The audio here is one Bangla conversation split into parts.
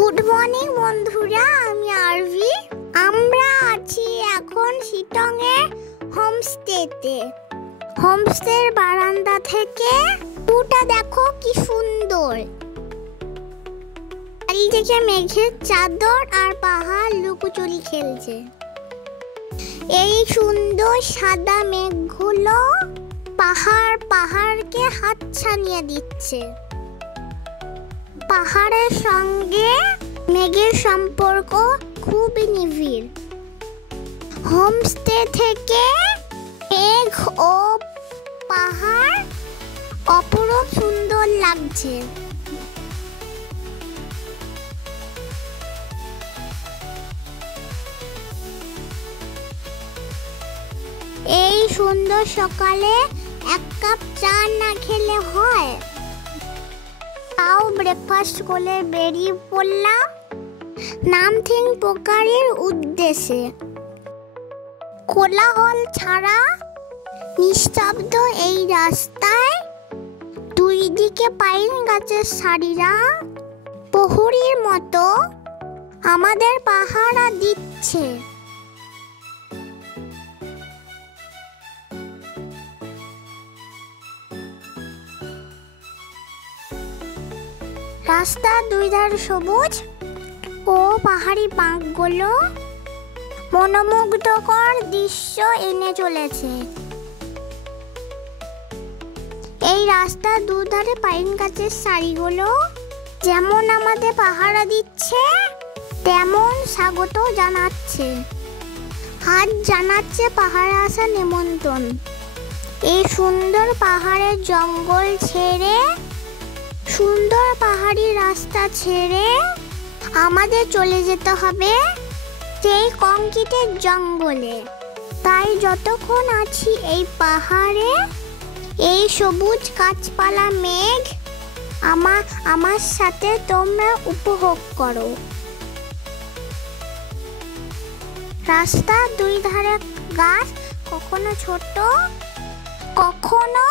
গুড মর্নিং বন্ধুরা, আমি আরভি। আমরা আছি এখন শিটংয়ের হোমস্টেতে। হোমস্টের বারান্দা থেকে ভিউটা দেখো কি সুন্দর। চারি থেকে মেঘের চাদর আর পাহাড় লুকোচুরি খেলছে। এই সুন্দর সাদা মেঘগুলো পাহাড়কে হাত ছানিয়ে দিচ্ছে। পাহাড়ের সঙ্গে মেঘের সম্পর্ক খুবই নিবিড়। হোমস্টে থেকে মেঘ ও পাহাড় অপরূপ সুন্দর লাগছে। এই সুন্দর সকালে এক কাপ চা না খেলে হয়? তাও ব্রেকফাস্ট করে বেরিয়ে পড়লাম নামথিং পোকারের উদ্দেশ্যে। কোলাহল ছাড়া নিস্তব্ধ এই রাস্তায় দুই দিকে পাইন গাছের সারিরা প্রহরীর মতো আমাদের পাহারা দিচ্ছে। রাস্তার দুই ধার সবুজ ও পাহাড়ি বাঁকগুলো মনোমুগ্ধকর দৃশ্য এনে চলেছে। এই রাস্তার দুধারে পাইন গাছের সারিগুলো যেমন আমাদের পাহারা দিচ্ছে, তেমন স্বাগত জানাচ্ছে। আজ জানাচ্ছে পাহাড়ে আসা নিমন্ত্রণ। এই সুন্দর পাহাড়ের জঙ্গল ছেড়ে, সুন্দর পাহাড়ি রাস্তা ছেড়ে আমাদের চলে যেতে হবে সেই কংক্রিটের জঙ্গলে। তাই যতক্ষণ আছি এই পাহাড়ে, এই সবুজ গাছপালা মেঘ আমার সাথে তোমরা উপভোগ করো। রাস্তার দুই ধারে গাছ কখনো ছোট কখনো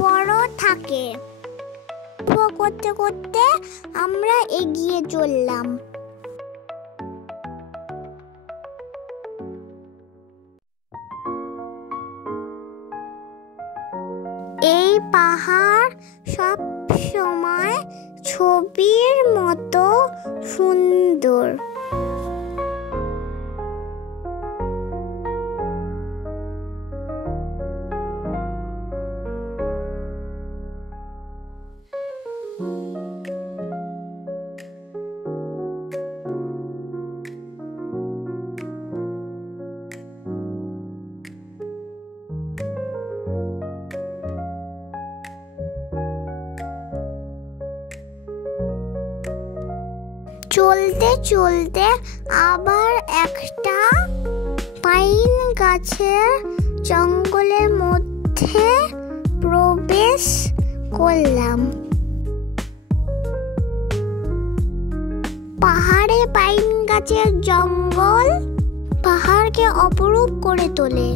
বড় থাকে। করতে করতে আমরা এগিয়ে চললাম। এই পাহাড় সব সময় ছবির মতো সুন্দর। চলতে চলতে আবার একটা পাইন গাছের জঙ্গলের মধ্যে প্রবেশ করলাম। পাহাড়ে পাইন গাছের জঙ্গল পাহাড়কে অপরূপ করে তোলে।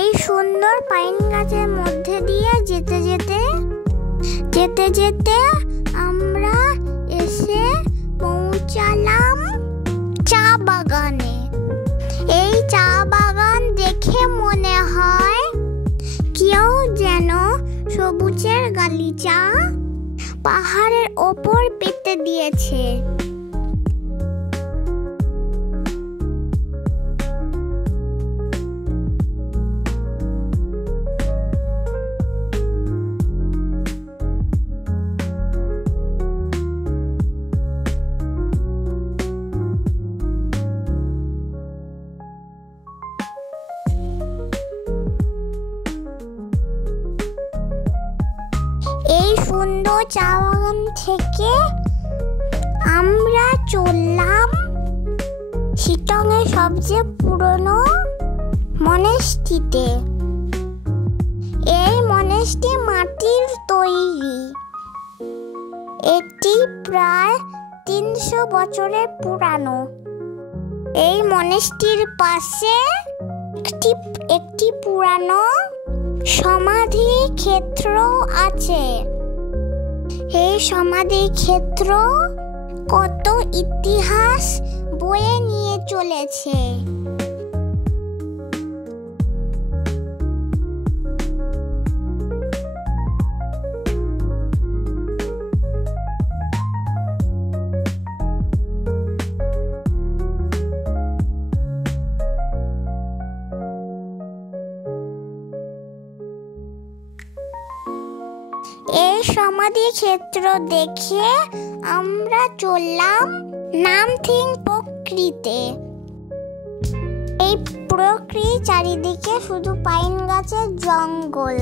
এই সুন্দর পাইন গাছের মধ্যে দিয়ে যেতে যেতে আমরা এসে পৌঁছালাম চা বাগানে। এই চা বাগান দেখে মনে হয় কেউ যেন সবুজের গালিচা পাহাড়ের ওপর পেতে দিয়েছে। চা বাগান থেকে আমরা চললাম শিলংয়ের সবচেয়ে পুরনো মনেস্ট্রিতে। এই মনেস্ট্রি মাটির তৈরি। এটি প্রায় 300 বছরের পুরানো। এই মনেস্ট্রির পাশে একটি পুরানো সমাধি ক্ষেত্র আছে। এই সমাধি ক্ষেত্র কত ইতিহাস বয়ে নিয়ে চলেছে। এই সমাধি ক্ষেত্র দেখে আমরা চললাম নামথিং প্রকৃতিতে। এই প্রকৃতি চারিদিকে শুধু পাইন গাছের জঙ্গল।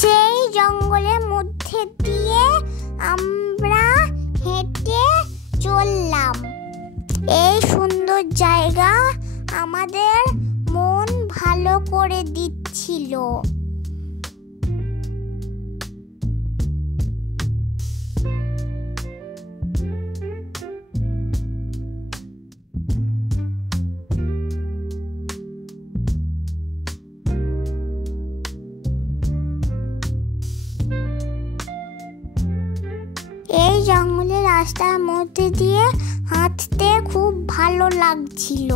সেই জঙ্গলের মধ্যে দিয়ে আমরা হেঁটে চললাম। এই সুন্দর জায়গা আমাদের মন ভালো করে দিচ্ছিল। এই জঙ্গলের রাস্তার মধ্যে দিয়ে হাঁটতে খুব ভালো লাগছিল।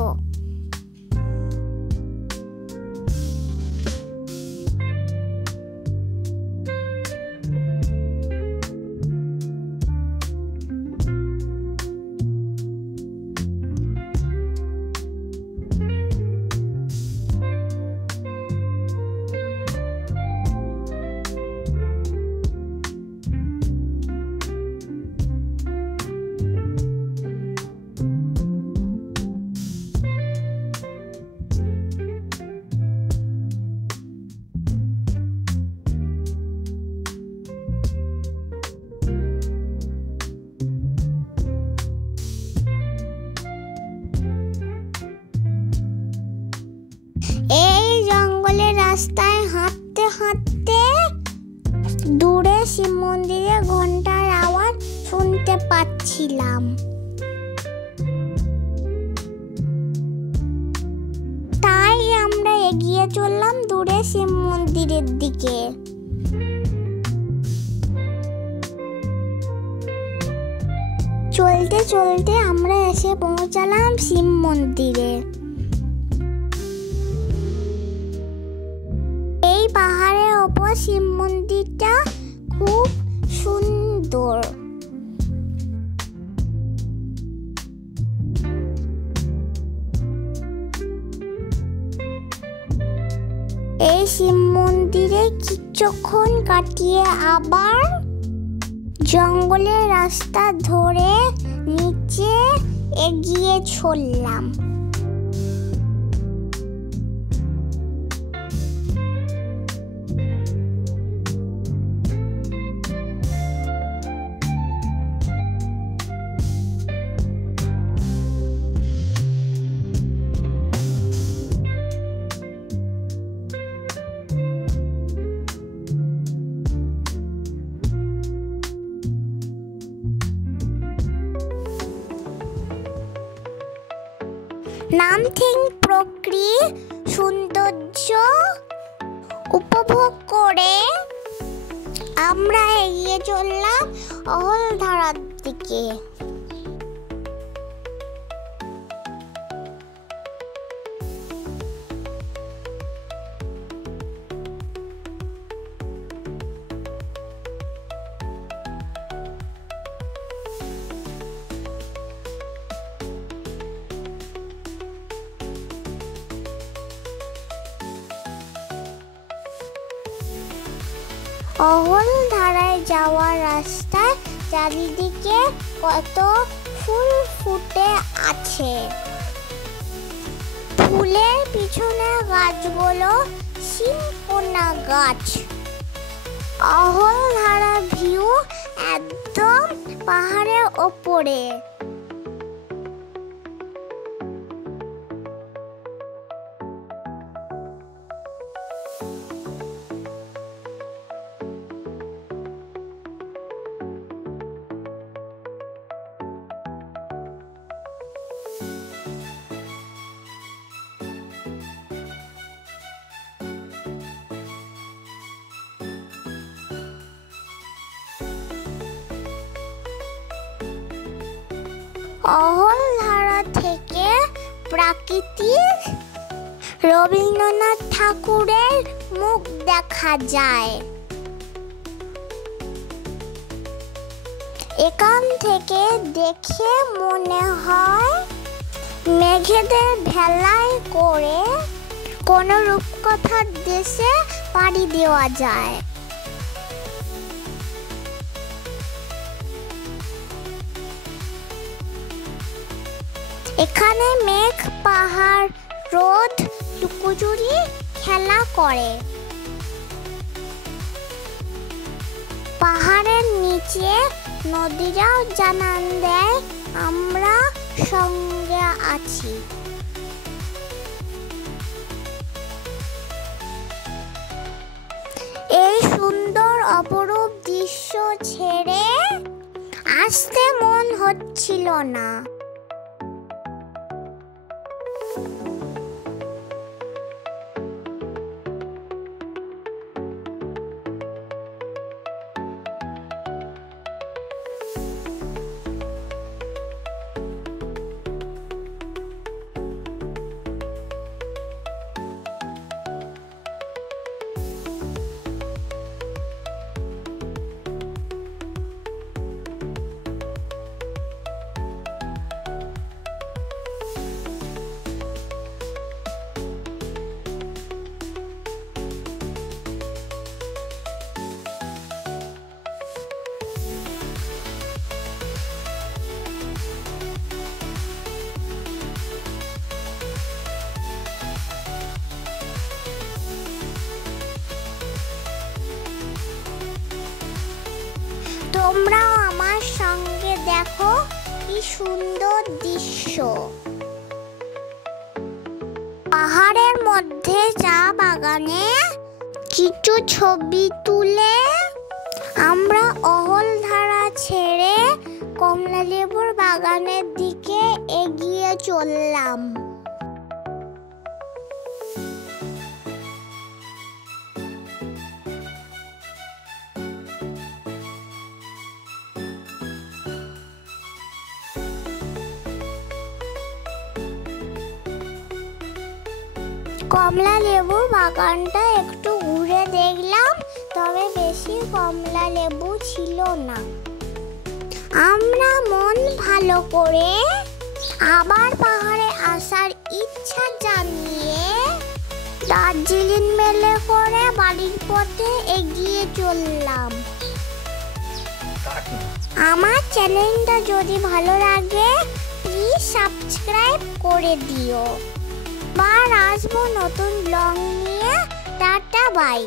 এই জঙ্গলের রাস্তায় হাঁটতে হাঁটতে দূরে শিব মন্দিরে ঘন্টার আওয়াজ শুনতে পাচ্ছিলাম। তাই আমরা এগিয়ে চললাম দূরে শিব মন্দিরের দিকে। চলতে চলতে আমরা এসে পৌঁছালাম শিব মন্দিরে। এই পাহাড়ের ওপর শিব মন্দিরটা খুব সুন্দর। এই শিব মন্দিরে কিছুক্ষণ কাটিয়ে আবার জঙ্গলের রাস্তা ধরে নিচে এগিয়ে চললাম। নামথিং প্রকৃতির সৌন্দর্য উপভোগ করে আমরা এগিয়ে চললাম অহলধারার দিকে। অহলধারায় যাওয়ার রাস্তায় চারিদিকে কত ফুল ফুটে আছে। ফুলের পিছনে গাছগুলো সিনকোনা গাছ। অহলধারা ভিউ একদম পাহাড়ের ওপরে। অহলধারা থেকে প্রাকৃতিক রবীন্দ্রনাথ ঠাকুরের মুখ দেখা যায়। এখান থেকে দেখে মনে হয় মেঘেদের ভেলায় করে কোনো রূপকথার দেশে পাড়ি দেওয়া যায়। এখানে মেঘ পাহাড় রোদ লুকোচুরি খেলা করে। পাহাড়ের নিচে নদীরাও জানান দেয় আমরা সঙ্গে আছি। এই সুন্দর অপরূপ দৃশ্য ছেড়ে আসতে মন হচ্ছিল না। তোমরাও আমার সঙ্গে দেখো কি সুন্দর দৃশ্য। পাহাড়ের মধ্যে চা বাগানে কিছু ছবি তুলে আমরা অহলধারা ছেড়ে কমলালেবুর বাগানের দিকে এগিয়ে চললাম। কমলালেবু বাগানটা একটু ঘুরে দেখলাম, তবে বেশি কমলালেবু ছিল না। আমরা মন ভালো করে আবার পাহাড়ে আসার ইচ্ছা জানিয়ে দার্জিলিং মেলে করে বাড়ির পথে এগিয়ে চললাম। আমার চ্যানেলটা যদি ভালো লাগে প্লিজ সাবস্ক্রাইব করে দিও। আবার আসবো নতুন ব্লগ নিয়ে। Tata bye.